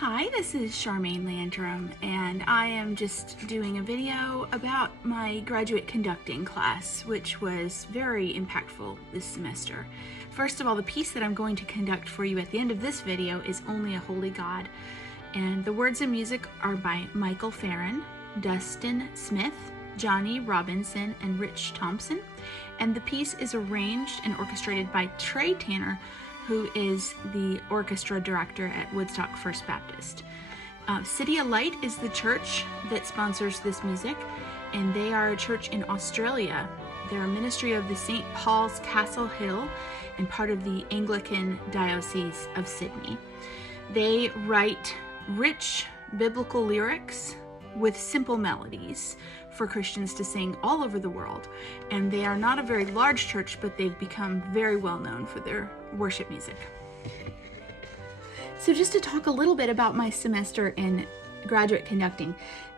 Hi, this is Charmaine Landrum, and I am just doing a video about my graduate conducting class, which was very impactful this semester. First of all, the piece that I'm going to conduct for you at the end of this video is Only a Holy God, and the words and music are by Michael Farron, Dustin Smith, Johnny Robinson, and Rich Thompson, and the piece is arranged and orchestrated by Trey Tanner, who is the orchestra director at Woodstock First Baptist. City of Light is the church that sponsors this music, and they are a church in Australia. They're a ministry of the St. Paul's Castle Hill and part of the Anglican Diocese of Sydney. They write rich biblical lyrics with simple melodies for Christians to sing all over the world. And they are not a very large church, but they've become very well known for their worship music. So just to talk a little bit about my semester in graduate conducting,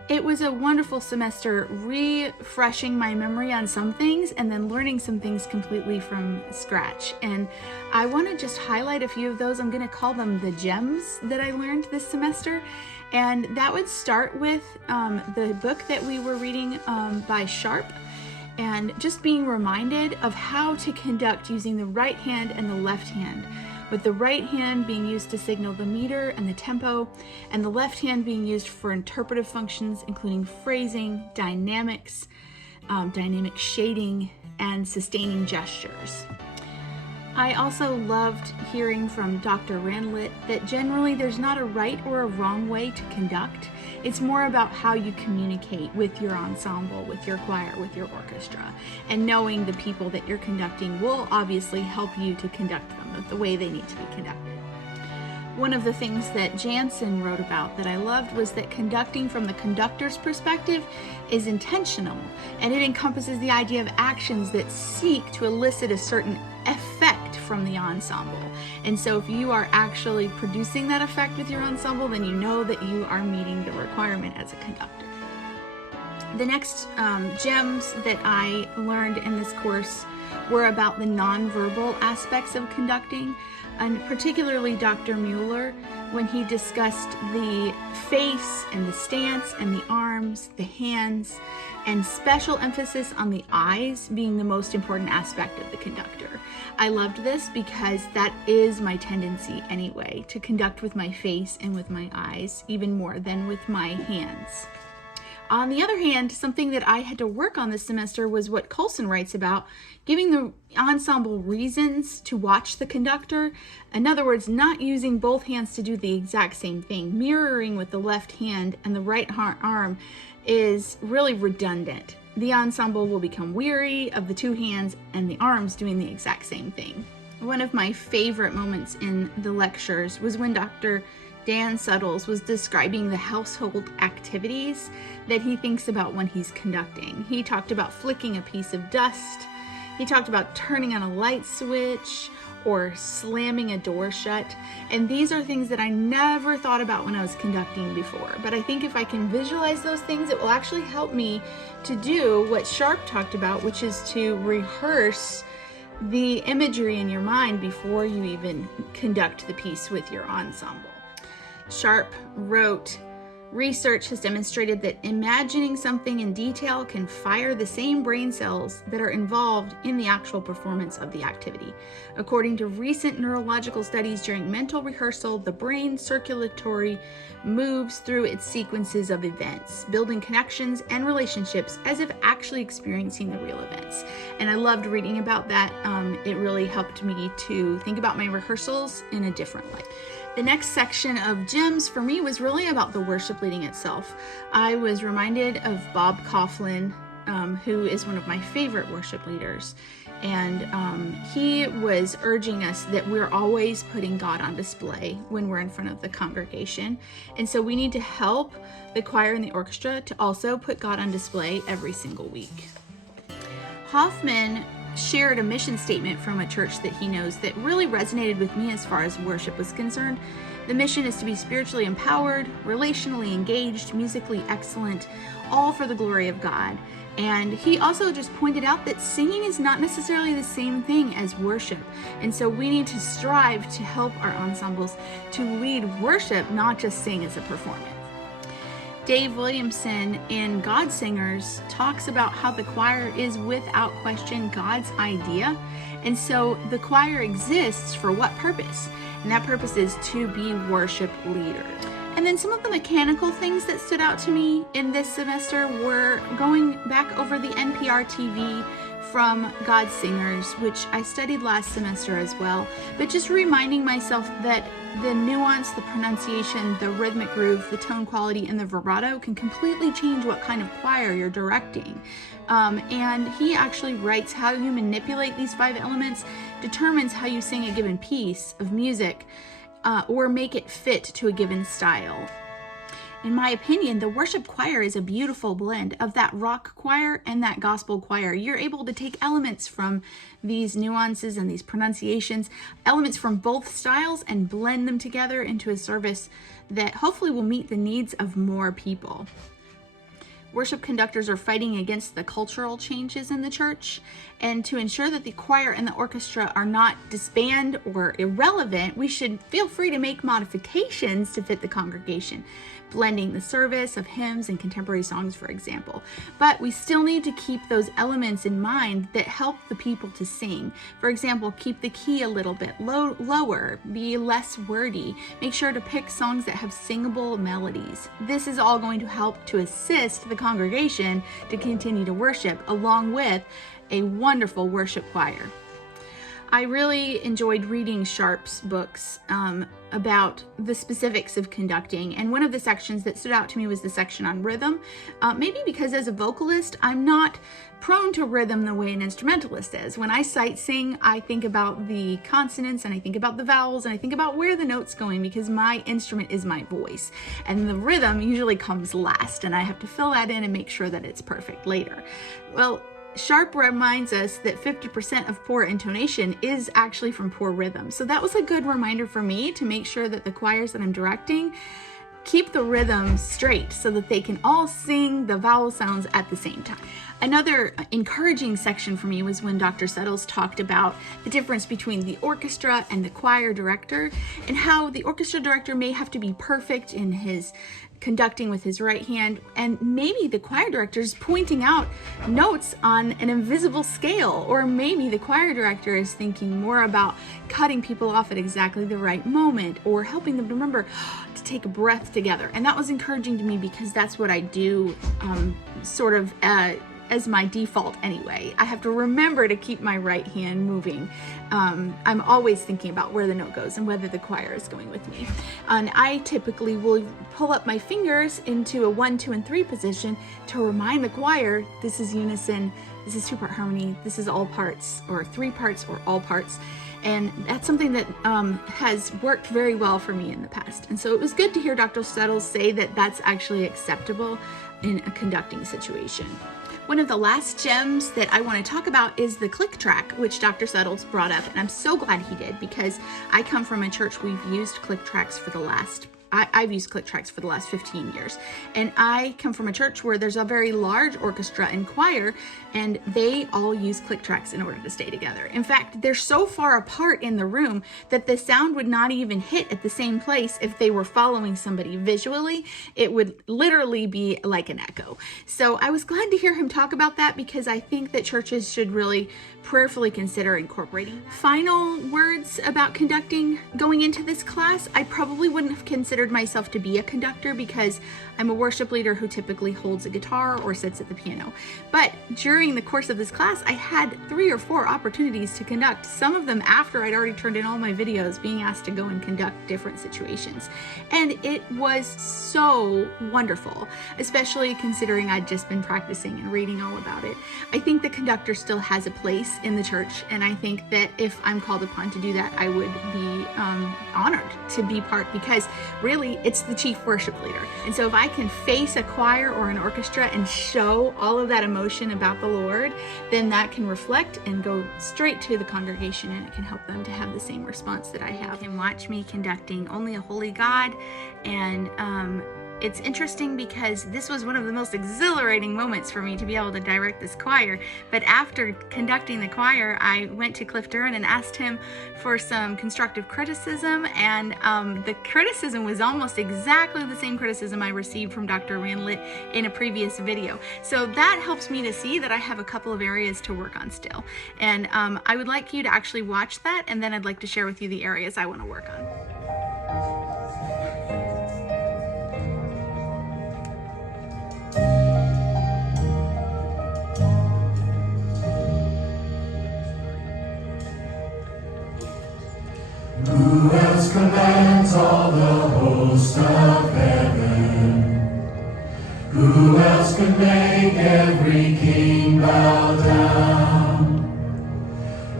it was a wonderful semester refreshing my memory on some things and then learning some things completely from scratch. And I want to just highlight a few of those. I'm going to call them the gems that I learned this semester. And that would start with the book that we were reading by Sharp, and just being reminded of how to conduct using the right hand and the left hand, with the right hand being used to signal the meter and the tempo, and the left hand being used for interpretive functions, including phrasing, dynamics, dynamic shading, and sustaining gestures. I also loved hearing from Dr. Randlett that generally there's not a right or a wrong way to conduct. It's more about how you communicate with your ensemble, with your choir, with your orchestra, and knowing the people that you're conducting will obviously help you to conduct them the way they need to be conducted. One of the things that Jansen wrote about that I loved was that conducting from the conductor's perspective is intentional, and it encompasses the idea of actions that seek to elicit a certain effect from the ensemble. And so if you are actually producing that effect with your ensemble, then you know that you are meeting the requirement as a conductor. The next gems that I learned in this course were about the nonverbal aspects of conducting, and particularly Dr. Mueller, when he discussed the face and the stance and the arms, the hands, and special emphasis on the eyes being the most important aspect of the conductor. I loved this because that is my tendency anyway, to conduct with my face and with my eyes, even more than with my hands. On the other hand, something that I had to work on this semester was what Colson writes about, giving the ensemble reasons to watch the conductor. In other words, not using both hands to do the exact same thing. Mirroring with the left hand and the right arm is really redundant. The ensemble will become weary of the two hands and the arms doing the exact same thing. One of my favorite moments in the lectures was when Dr. Dan Suttles was describing the household activities that he thinks about when he's conducting. He talked about flicking a piece of dust. He talked about turning on a light switch or slamming a door shut. And these are things that I never thought about when I was conducting before. But I think if I can visualize those things, it will actually help me to do what Sharp talked about, which is to rehearse the imagery in your mind before you even conduct the piece with your ensemble. Sharp wrote, "Research has demonstrated that imagining something in detail can fire the same brain cells that are involved in the actual performance of the activity. According to recent neurological studies, during mental rehearsal, the brain circulatory moves through its sequences of events, building connections and relationships as if actually experiencing the real events." And I loved reading about that. It really helped me to think about my rehearsals in a different light. The next section of gems for me was really about the worship leading itself. I was reminded of Bob Coughlin, who is one of my favorite worship leaders. And he was urging us that we're always putting God on display when we're in front of the congregation. And so we need to help the choir and the orchestra to also put God on display every single week. Hoffman shared a mission statement from a church that he knows that really resonated with me as far as worship was concerned. The mission is to be spiritually empowered, relationally engaged, musically excellent, all for the glory of God. And he also just pointed out that singing is not necessarily the same thing as worship. And so we need to strive to help our ensembles to lead worship, not just sing as a performance. Dave Williamson in God Singers talks about how the choir is without question God's idea. And so the choir exists for what purpose? And that purpose is to be worship leaders. And then some of the mechanical things that stood out to me in this semester were going back over the NPR TV from God Singers, which I studied last semester as well, but just reminding myself that the nuance, the pronunciation, the rhythmic groove, the tone quality, and the vibrato can completely change what kind of choir you're directing. And he actually writes how you manipulate these 5 elements determines how you sing a given piece of music or make it fit to a given style. In my opinion, the worship choir is a beautiful blend of that rock choir and that gospel choir. You're able to take elements from these nuances and these pronunciations, elements from both styles, and blend them together into a service that hopefully will meet the needs of more people. Worship conductors are fighting against the cultural changes in the church, and to ensure that the choir and the orchestra are not disbanded or irrelevant, we should feel free to make modifications to fit the congregation, blending the service of hymns and contemporary songs, for example. But we still need to keep those elements in mind that help the people to sing. For example, keep the key a little bit lower, be less wordy, make sure to pick songs that have singable melodies. This is all going to help to assist the congregation to continue to worship, along with a wonderful worship choir. I really enjoyed reading Sharp's books about the specifics of conducting, and one of the sections that stood out to me was the section on rhythm. Maybe because as a vocalist, I'm not prone to rhythm the way an instrumentalist is. When I sight sing, I think about the consonants, and I think about the vowels, and I think about where the note's going, because my instrument is my voice, and the rhythm usually comes last, and I have to fill that in and make sure that it's perfect later. Well, Sharp reminds us that 50% of poor intonation is actually from poor rhythm. So that was a good reminder for me to make sure that the choirs that I'm directing keep the rhythm straight so that they can all sing the vowel sounds at the same time. Another encouraging section for me was when Dr. Settles talked about the difference between the orchestra and the choir director, and how the orchestra director may have to be perfect in his conducting with his right hand, and maybe the choir director is pointing out notes on an invisible scale, or maybe the choir director is thinking more about cutting people off at exactly the right moment, or helping them to remember to take a breath together. And that was encouraging to me, because that's what I do as my default anyway. I have to remember to keep my right hand moving. I'm always thinking about where the note goes and whether the choir is going with me. And I typically will pull up my fingers into a 1, 2, and 3 position to remind the choir, this is unison, this is 2-part harmony, this is all parts, or 3 parts, or all parts. And that's something that has worked very well for me in the past. And so it was good to hear Dr. Settles say that that's actually acceptable in a conducting situation. One of the last gems that I want to talk about is the click track, which Dr. Settles brought up, and I'm so glad he did, because I come from a church we've used click tracks for the last I've used click tracks for the last 15 years. And I come from a church where there's a very large orchestra and choir, and they all use click tracks in order to stay together. In fact, they're so far apart in the room that the sound would not even hit at the same place if they were following somebody visually. It would literally be like an echo. So I was glad to hear him talk about that, because I think that churches should really prayerfully consider incorporating. Final words about conducting going into this class: I probably wouldn't have considered myself to be a conductor, because I'm a worship leader who typically holds a guitar or sits at the piano. But during the course of this class, I had 3 or 4 opportunities to conduct, some of them after I'd already turned in all my videos, being asked to go and conduct different situations. And it was so wonderful, especially considering I'd just been practicing and reading all about it. I think the conductor still has a place in the church, and I think that if I'm called upon to do that, I would be honored to be part, because really it's the chief worship leader. And so if I can face a choir or an orchestra and show all of that emotion about the Lord, then that can reflect and go straight to the congregation, and it can help them to have the same response that I have. You can watch me conducting Only a Holy God and it's interesting because this was one of the most exhilarating moments for me to be able to direct this choir. But after conducting the choir, I went to Cliff Duran and asked him for some constructive criticism, and the criticism was almost exactly the same criticism I received from Dr. Randlett in a previous video. So that helps me to see that I have a couple of areas to work on still. And I would like you to actually watch that, and then I'd like to share with you the areas I want to work on. Who else commands all the host of heaven? Who else can make every king bow down?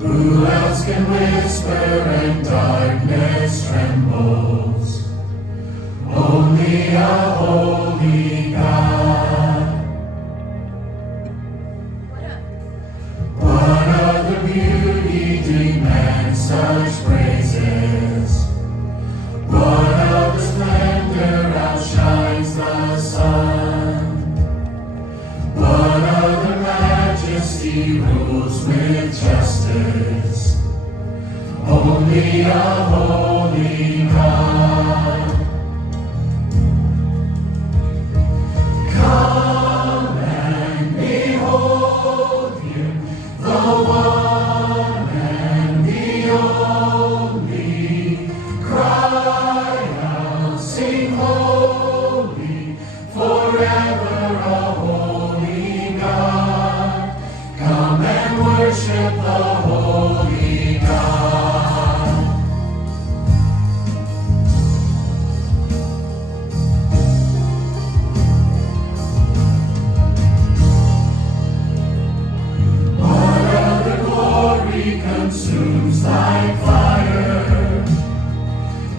Who else can whisper and darkness trembles? Only a holy God. What other beauty demands such praises? What other splendor outshines the sun? What other majesty rules with justice? Only a holy God. Come and behold him, the one and the only. Cry out, sing holy, forever a holy God. Come and worship the holy God. What other glory consumes like fire?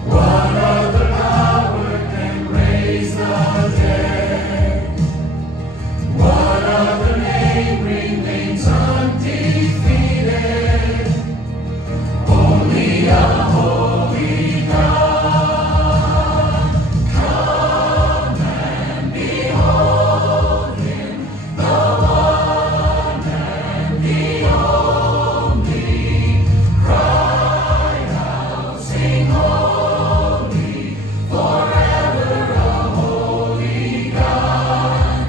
What other power can raise the dead? What other name remains undefeated? Only a holy God. Come and behold him, the one and the only. Cry out, sing holy, forever a holy God.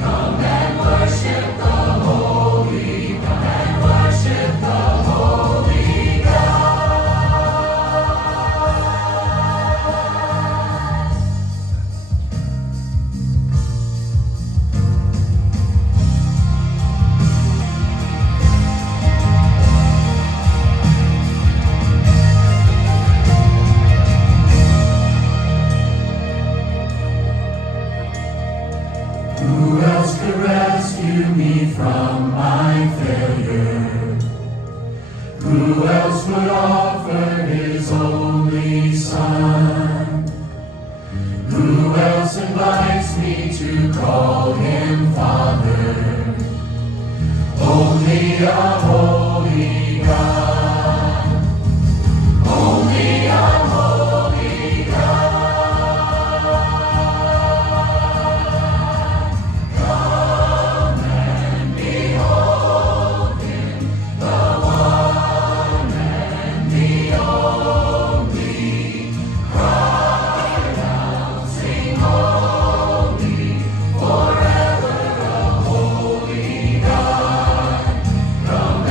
Come and worship the holy, come and worship the holy God. Who else could rescue me from my failure? Who else would offer his only son? Who else invites me to call him Father? Only a holy God. Only a holy God. Come and behold him, the one and the only. Cry out, sing holy, forever a holy God. Come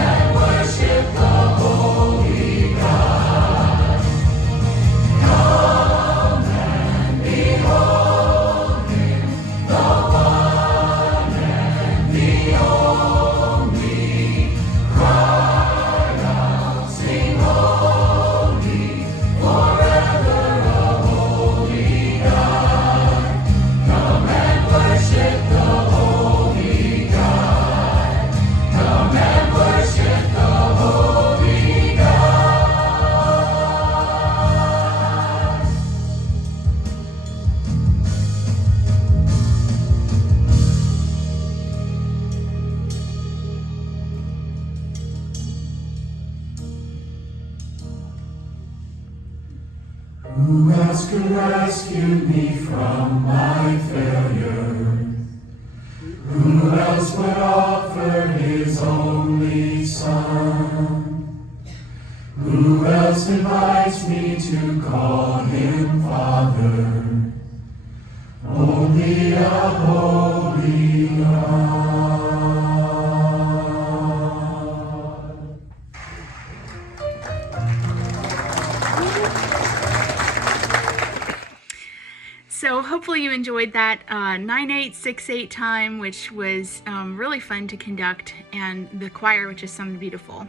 Who else could rescue me from my failure? Who else would offer his only Son? Who else invites me to call him Father? Only a holy God. So hopefully you enjoyed that 9/8, 6/8 time, which was really fun to conduct, and the choir, which is sung beautiful.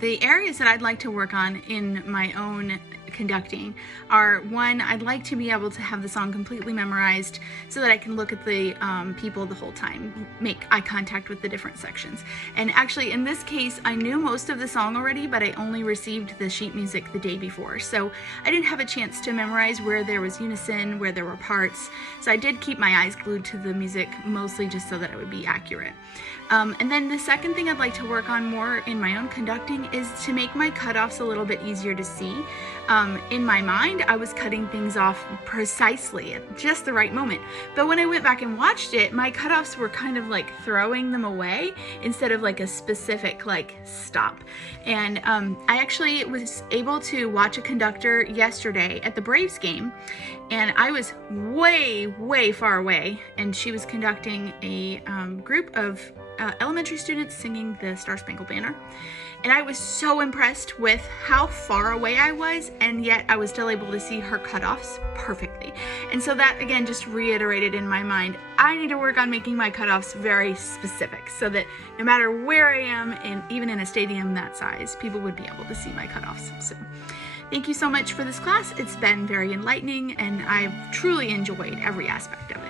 The areas that I'd like to work on in my own conducting are, one, I'd like to be able to have the song completely memorized so that I can look at the people the whole time, make eye contact with the different sections. And actually in this case I knew most of the song already, but I only received the sheet music the day before, so I didn't have a chance to memorize where there was unison, where there were parts, so I did keep my eyes glued to the music, mostly just so that it would be accurate. And then the second thing I'd like to work on more in my own conducting is to make my cutoffs a little bit easier to see. In my mind, I was cutting things off precisely at just the right moment. But when I went back and watched it, my cutoffs were kind of like throwing them away instead of like a specific like stop. And I actually was able to watch a conductor yesterday at the Braves game, and I was way far away, and she was conducting a group of elementary students singing the Star Spangled Banner. And I was so impressed with how far away I was, and yet I was still able to see her cutoffs perfectly. And so that again just reiterated in my mind, I need to work on making my cutoffs very specific so that no matter where I am, and even in a stadium that size, people would be able to see my cutoffs. So thank you so much for this class. It's been very enlightening, and I've truly enjoyed every aspect of it.